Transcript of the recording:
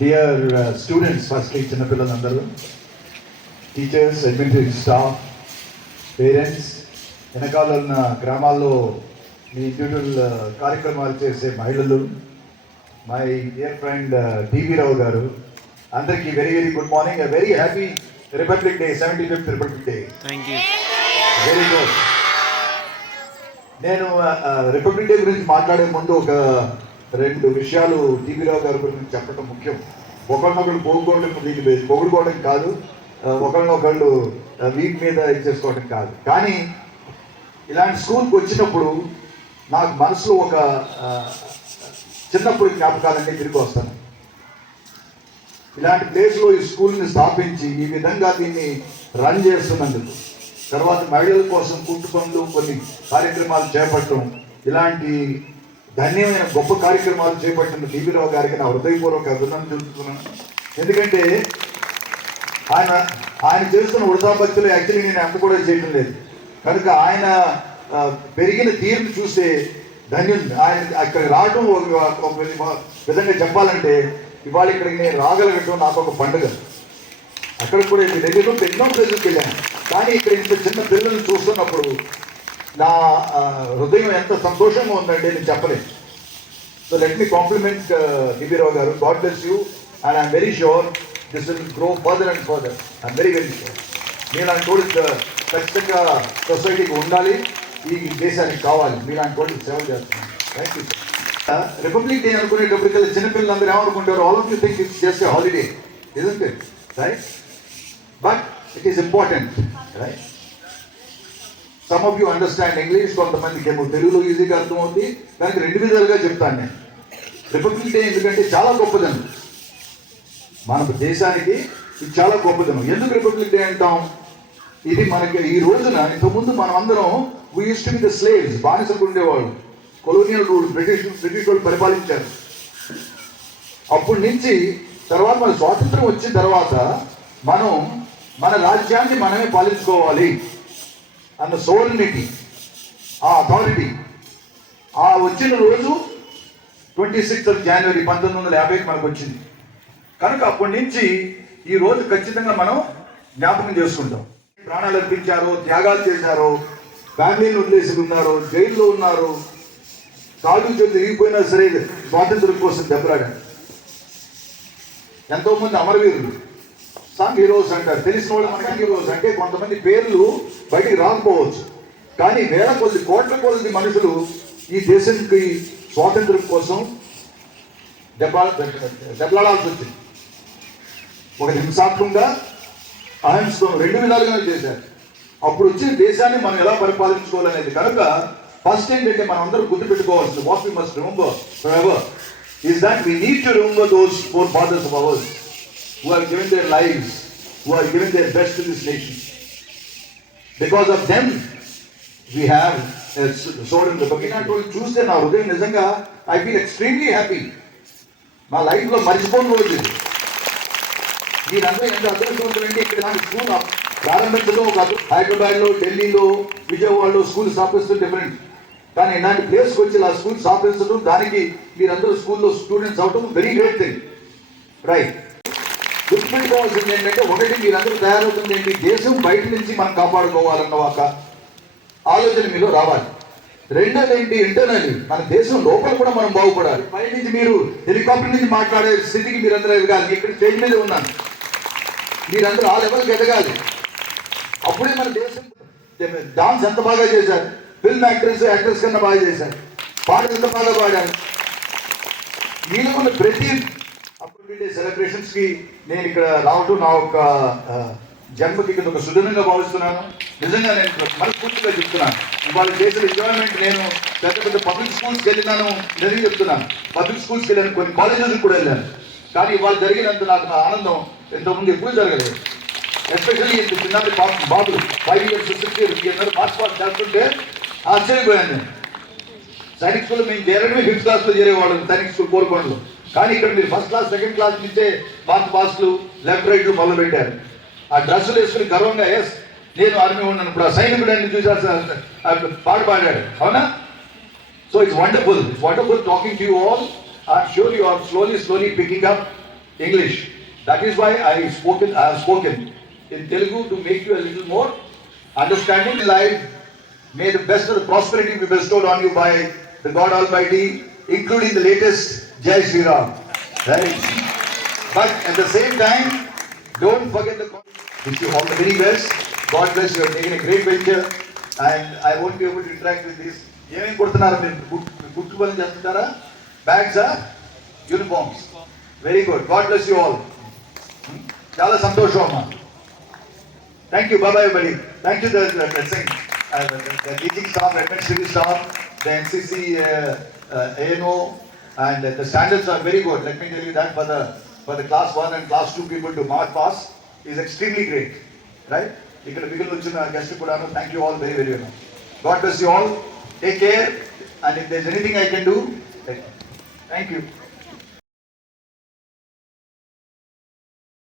Dear students, firstly చిన్నపిల్లలందరూ, teachers, administrative staff, parents, వెనకాల ఉన్న గ్రామాల్లో మీ ఇండివిజువల్ కార్యక్రమాలు చేసే మహిళలు, my dear friend TV Rao garu, అందరికీ very very good morning. Very happy republic day, 75th republic day. Thank you. Very good. నేను రిపబ్లిక్ డే గురించి మాట్లాడే ముందు ఒక రెండు విషయాలు టీవీ రావు గారి గురించి చెప్పడం ముఖ్యం. ఒకరినొకళ్ళు పొగుడుకోవడం కాదు, ఒకరినొకళ్ళు వీటి మీద ఇచ్చేసుకోవడం కాదు. కానీ ఇలాంటి స్కూల్కి వచ్చినప్పుడు నాకు మనసులో ఒక చిన్నప్పుడు జ్ఞాపకాలన్నీ తిరిగి వస్తాను. ఇలాంటి ప్లేస్లో ఈ స్కూల్ని స్థాపించి ఈ విధంగా దీన్ని రన్ చేస్తున్నందుకు, తర్వాత మహిళల కోసం కుట్టు పనులు కొన్ని కార్యక్రమాలు చేపట్టడం, ఇలాంటి ధన్యమైన గొప్ప కార్యక్రమాలు చేపట్టిన టీవీ రావు గారికి నా హృదయపూర్వక అభినందనలు తెలుపుతున్నాను. ఎందుకంటే ఆయన చేస్తున్న వృధాభక్తులు యాక్చువల్లీ నేను అంత కూడా చేయడం లేదు. కనుక ఆయన పెరిగిన తీరును చూస్తే ధన్యుడు. ఆయన అక్కడికి రావడం ఒక విధంగా చెప్పాలంటే, ఇవాళ ఇక్కడికి నేను రాగలగటం నాకు ఒక పండుగ. అక్కడ కూడా ఎన్నో ప్లేసెస్కి వెళ్ళాను, కానీ ఇక్కడ ఇంత చిన్న పిల్లల్ని చూస్తున్నప్పుడు నా హృదయం ఎంత సంతోషంగా ఉందంటే నేను చెప్పలేను. So let me compliment TV Rao garu. God bless you and I'm very sure this will grow further and further. I'm very very sure. మీలాంటి కోడి ఖచ్చితంగా సొసైటీకి ఉండాలి, ఈ దేశానికి కావాలి. మీలాంటి కోడికి సేవ చేస్తున్నాను. Thank you sir. Republic day అనుకునేటప్పటికల్లా చిన్నపిల్లలందరూ ఏమనుకుంటారు? All of you think it's just a holiday, isn't it? Right? But it is important, right? Some of you understand English, కొంతమందికి ఏమో తెలుగులో ఈజీగా అర్థమవుతుంది. దానికి రెండు విధాలుగా చెప్తాను నేను. రిపబ్లిక్ డే ఎందుకంటే చాలా గొప్పదనం, మన దేశానికి ఇది చాలా గొప్పదనం. ఎందుకు రిపబ్లిక్ డే అంటాం? ఇది మనకి ఈ రోజున, ఇంతకుముందు మనం అందరం we used to be the slaves, బానిసలు ఉండేవాళ్ళు. కొలోనియల్ రూల్, బ్రిటిష్ వాళ్ళు పరిపాలించారు. అప్పటి నుంచి తర్వాత మన స్వాతంత్రం వచ్చిన తర్వాత మనం మన రాజ్యాన్ని మనమే పాలించుకోవాలి అన్న సోవర్నిటీ, ఆ అథారిటీ ఆ వచ్చిన రోజు 26th January 1950 మనకు వచ్చింది. కనుక అప్పటి నుంచి ఈ రోజు ఖచ్చితంగా మనం జ్ఞాపకం చేసుకుంటాం. ప్రాణాలు అర్పించారో, త్యాగాలు చేశారో, ఫ్యామిలీని వదిలేసి ఉన్నారు, జైల్లో ఉన్నారు, కాలు చేతులు తిరిగిపోయినా సరే స్వాతంత్రం కోసం దెబ్బలాడారు. ఎంతోమంది అమరవీరులు, సమ్ హీరోస్ అంటారు. తెలిసిన వాళ్ళు మనకి హీరోస్ అంటే కొంతమంది పేర్లు బయటికి రాకపోవచ్చు, కానీ వేల కొద్ది కోట్ల కొద్ది మనుషులు ఈ దేశానికి స్వాతంత్రం కోసం దెబ్బలాడాల్సి వచ్చింది. ఒక హింసాత్మకంగా, అహింసతో, రెండు విధాలుగానే చేశారు. అప్పుడు వచ్చిన దేశాన్ని మనం ఎలా పరిపాలించుకోవాలనేది. కనుక ఫస్ట్ ఏంటంటే మనం అందరూ గుర్తుపెట్టుకోవాల్సింది, what we must remember forever is that we need to remember those forefathers of ours who have given their lives, who have given their best to this nation. Because of them, we have a sword in the bucket. I told Tuesday now, hృదయం నిజంగా I feel extremely happy. మా లైఫ్లో మర్చిపోని రోజు ఇది. మీరందరూ ఎంత అదృష్టవంతులంటే ఇక్కడ నాకు school ప్రారంభించడం, ఒక హైదరాబాద్లో, ఢిల్లీలో, విజయవాడలో స్కూల్ స్థాపిస్తుంది డిఫరెంట్. కానీ ఇలాంటి ప్లేస్కి వచ్చి ఆ స్కూల్ స్థాపించడం, దానికి మీరందరూ స్కూల్లో స్టూడెంట్స్ అవటం వెరీ గ్రేట్ థింగ్, రైట్? గుర్తుపెట్టుకోవాల్సింది ఏంటంటే, ఒకటి మీరందరూ తయారవుతుంది ఏంటి, దేశం బయట నుంచి మనం కాపాడుకోవాలన్న ఒక ఆలోచన మీలో రావాలి. రెండోది ఏంటి, ఇంటర్నల్లీ మన దేశం లోపల కూడా మనం బాగుపడాలి. బయట నుంచి మీరు హెలికాప్టర్ నుంచి మాట్లాడే స్థితికి మీరందరూ ఎదగాలి. ఇక్కడ స్టేజ్ మీద ఉన్నాను, మీరందరూ ఆ లెవెల్కి ఎదగాలి. అప్పుడే మన దేశం. డాన్స్ ఎంత బాగా చేశారు, ఫిల్మ్ యాక్టర్స్ కన్నా బాగా చేశారు, పాటలు ఎంత బాగా పాడారు. మీలో ఉన్న ప్రతి డే సెలబ్రేషన్స్కి నేను ఇక్కడ రావటం నా ఒక జన్మకి కింద ఒక సుదీర్ఘంగా భావిస్తున్నాను. నిజంగా నేను మనస్ఫూర్తిగా చెప్తున్నాను. ఇవాళ చేసిన ఎంజాయ్మెంట్, నేను పెద్ద పెద్ద పబ్లిక్ స్కూల్స్కి వెళ్ళినాను, నిజంగా చెప్తున్నాను. పబ్లిక్ స్కూల్స్కి వెళ్ళాను, కొన్ని కాలేజెస్కి కూడా వెళ్ళాను. కానీ ఇవాళ జరిగినంత నాకు నా ఆనందం ఎంతోమంది ఎప్పుడూ జరగలేదు. ఎస్పెషల్లీ ఇంత చిన్నది బాబులు 5 years 6 years మార్క్స్ చేస్తుంటే ఆశ్చర్యపోయాను నేను. సైనిక్ స్కూల్లో మేము చేరడమే 5th క్లాస్లో చేరేవాళ్ళం, సైనిక్ స్కూల్ కోరుకోండిలో. కానీ ఇక్కడ మీరు ఫస్ట్ క్లాస్, సెకండ్ క్లాస్ నుంచే పాస్లు, లెఫ్ట్ రైట్లు మొదలు పెట్టారు. ఆ డ్రెస్సులు వేసుకుని గర్వంగా, ఎస్ నేను ఆర్మీ ఉన్నాను, ఇప్పుడు ఆ సైనికుడు అని చూసారు, పాట పాడాడు, అవునా? So it's wonderful talking to you all. I'm sure you are slowly picking up English. That is why I have spoken in Telugu to make you a little more understanding in life. May the best of the prosperity be bestowed on you by the God Almighty, including the latest Jai Shri Ram. Right? But at the same time, don't forget the wish you all the very best. God bless you. Are taking a great venture, and I won't be able to interact with this. ఏమేమి కొడుతున్నారు మీరు గుట్టు పని చేస్తుంటారా? Bags uniforms. Very good. God bless you all. చాలా సంతోషం అమ్మా. Thank you. Bye బడి. Thank you the teaching staff, administrative staff, the NCC, ANO, and the standards are very good. Let me tell you that for the class 1 and class 2 people to mark pass is extremely great, right? ఇక్కడ మిగిలిన వచ్చిన guest కూడా thank you all very very much. God bless you all. Take care, and if there is anything I can do, thank you.